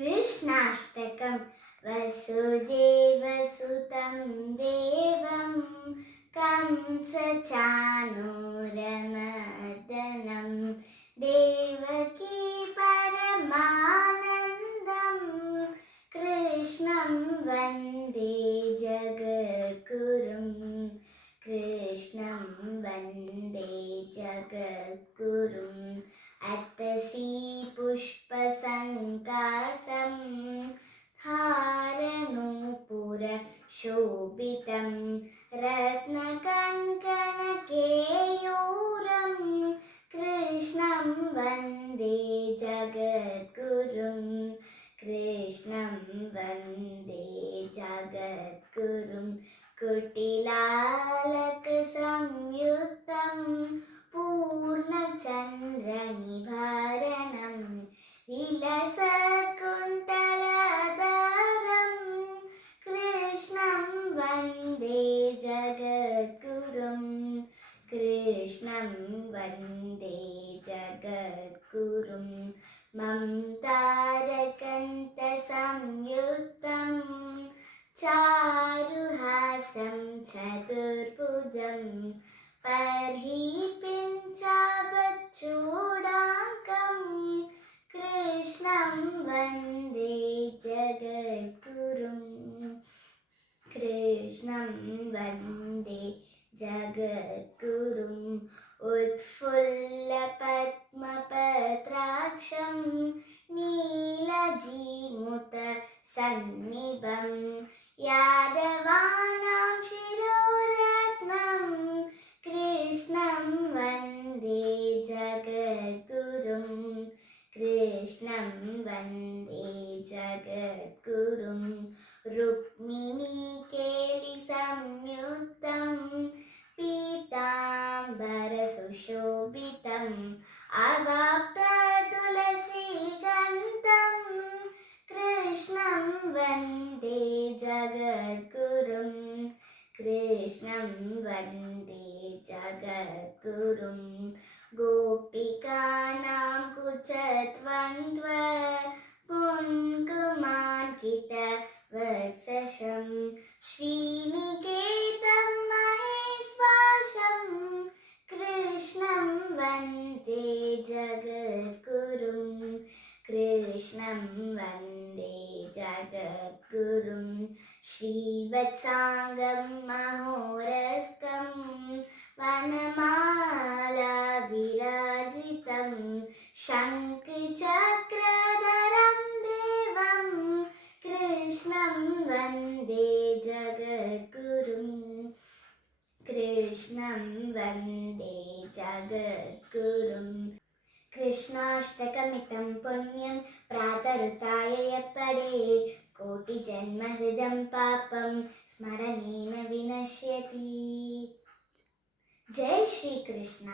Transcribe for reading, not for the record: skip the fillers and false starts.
कृष्णाष्टकं वसुदेवसुतं देवं कंसचाणूरमर्दनं देवकी परमानन्दं कृष्णं वन्दे जगद्गुरुं कृष्णं वन्दे जगद्गुरुम् अतसी पुष्पसङ्कासं धारणूपुरशोभितं रत्नकङ्कणकेयूरं कृष्णं वन्दे जगद्गुरुं कृष्णं वन्दे जगद्गुरुं कुटिलालकसंयुक्तं पूर्णचन्द्रनिभरणं विलसत्कुण्तलधरं कृष्णं वन्दे जगद्गुरुं कृष्णं वन्दे जगद्गुरुं ममतारकन्तसंयुक्तं चारुहासं चतुर्भुजं पर्हीपिञ्चाबच्चूडाङ्कं कृष्णं वन्दे जगद्गुरुं कृष्णं वन्दे जगद्गुरुम् उत्फुल्लपद्मपत्राक्षं नीलजीमुतसन्निभं यादवानां शिरोरत्नं कृष्णं वन्दे जगद्गुरुं कृष्णं वन्दे जगद्गुरुं रुक्मिणीकेलिसंयुक्तं पीताम्बरसुशोभितम् अवाप्ततुलसीगन्धं कृष्णं वन्दे जगद्गुरुं कृष्णं वन्दे जगद्गुरुं गोपिकानां कुचद्वन्द्व कुङ्कुमाङ्कितवक्षसं श्रीनिकेतं महेश्वासं कृष्णं वन्दे जगद्गुरुं कृष्णं वन्दे जगद्गुरुं श्रीवत्साङ्गं महोरस्कं वनमालाविराजितं शङ्खचक्रधरं देवं कृष्णं वन्दे जगद्गुरुं कृष्णं वन्दे जगद्गुरुं कृष्णाष्टकमितं पुण्यं प्रातरुत्थाय यः पठेत् कोटिजन्महृदं पापं स्मरणेन विनश्यति। जय श्री कृष्ण।